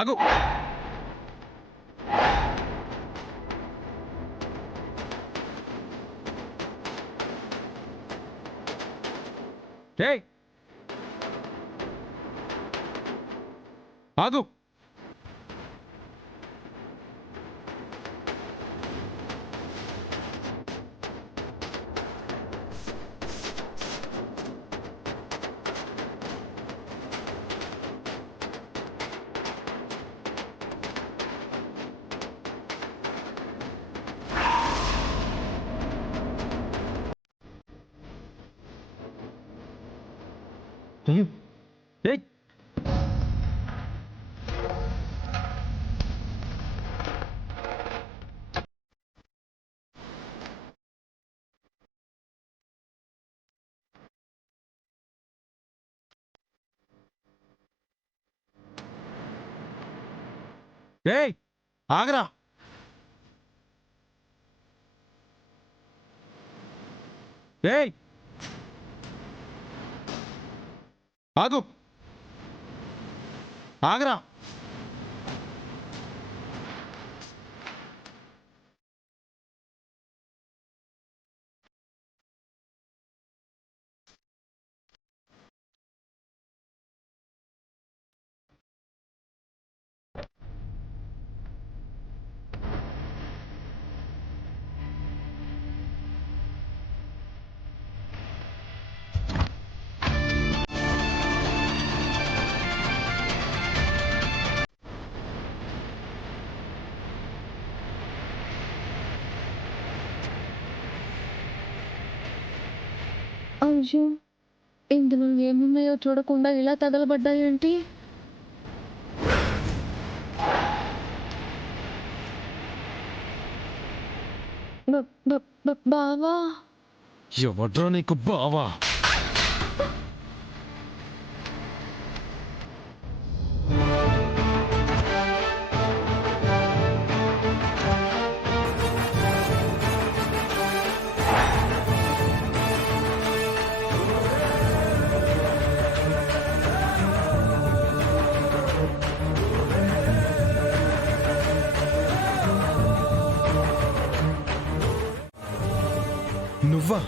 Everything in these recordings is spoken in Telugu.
ఆగు. ఏయ్ ఆగు. ఏయ్ ఏయ్ ఆగరా. ఏయ్ ఆగు. ఆగరా. అయ్యో! ఇందులో ఏమున్నాయో చూడకుండా ఇలా తగలబడ్డాయేంటి? బ బ బ బావా! ఎవడ్రా నీకు బావా? నువ్వా?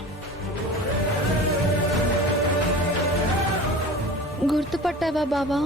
గుర్తుపట్టావా బావా?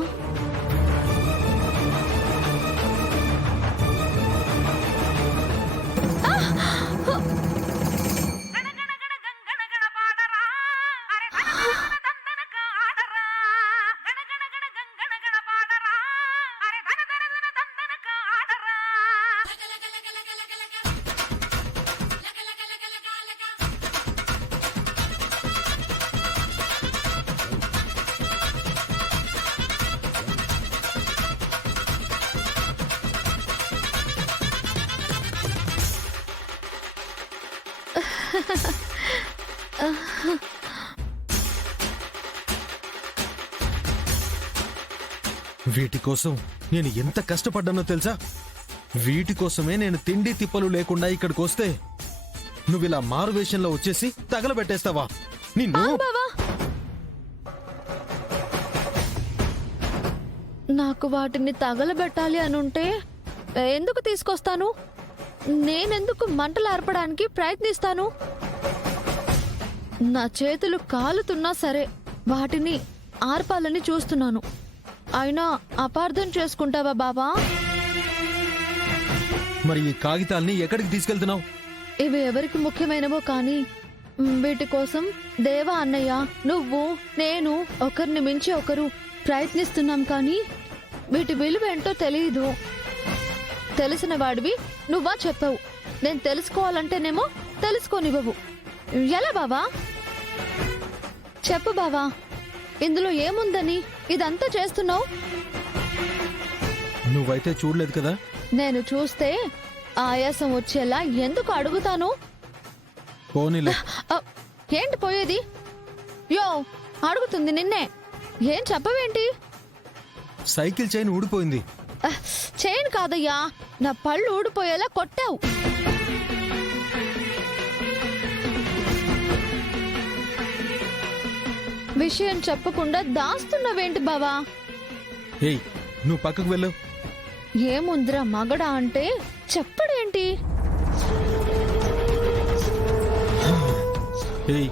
వీటి కోసం నేను ఎంత కష్టపడ్డానో తెలుసా? వీటి కోసమే నేను తిండి తిప్పలు లేకుండా ఇక్కడికి వస్తే నువ్విలా మారువేషంలో వచ్చేసి తగలబెట్టేస్తావా? నిన్ను బావా! నాకు వాటిని తగలబెట్టాలి అనుంటే ఎందుకు తీసుకొస్తాను? నేనెందుకు మంటలు ఆర్పడానికి ప్రయత్నిస్తాను? నా చేతులు కాలుతున్నా సరే వాటిని ఆర్పాలని చూస్తున్నాను. అయినా అపార్థం చేసుకుంటావా బావా? మరి ఈ కాగితాల్ని ఎక్కడికి తీసుకెళ్తున్నావు? ఇవి ఎవరికి ముఖ్యమైనవో కానీ వీటి కోసం దేవా అన్నయ్య, నువ్వు, నేను ఒకరిని మించి ఒకరు ప్రయత్నిస్తున్నాం కానీ వీటి విలువ ఏంటో తెలియదు. తెలిసిన వాడివి నువ్వా చెప్పావు. నేను తెలుసుకోవాలంటేనేమో తెలుసుకోనివ్వవు. ఎలా బావా? చెప్పు బావా, ఇందులో ఏముందని ఇదంతా చేస్తున్నావు? నువ్వైతే చూడలేదు కదా. నేను చూస్తే ఆయాసం వచ్చేలా ఎందుకు అడుగుతాను? పోనీలే. ఏంటి పోయేది? యో, అడుగుతుంది నిన్నే. ఏం చెప్పవేంటి? సైకిల్ చైన్ ఊడిపోయింది. చైన్ కాదయ్యా, నా పళ్ళు ఊడిపోయేలా కొట్టావు. విషయం చెప్పకుండా దాస్తున్నావేంటి బావా? ఏయ్, నువ్వు పక్కకు వెళ్ళు. ఏముందిరా మగడా అంటే చెప్పడేంటి? ఏయ్,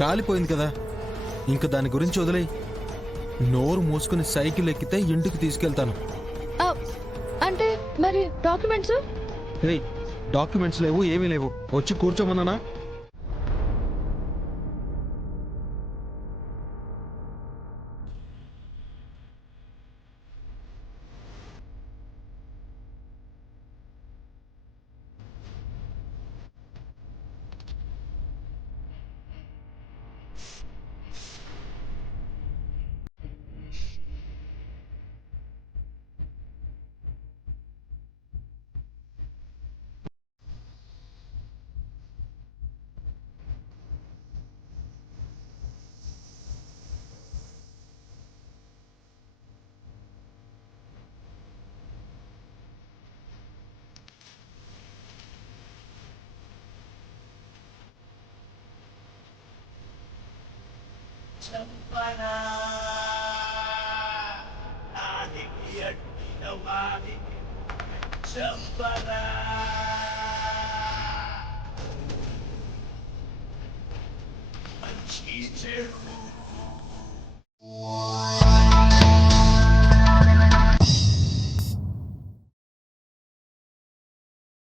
కాలిపోయింది కదా, ఇంక దాని గురించి వదిలేయ్. నోరు మూసుకుని సైకిల్ ఎక్కితే ఇంటికి తీసుకెళ్తాను. ఆ, అంటే మరి డాక్యుమెంట్స్? ఏయ్, డాక్యుమెంట్స్ లేవు, ఏమీ లేవు. వచ్చి కూర్చోమన్నానా? Champana, adik iyan pinawari. Champana, ang cheater mo.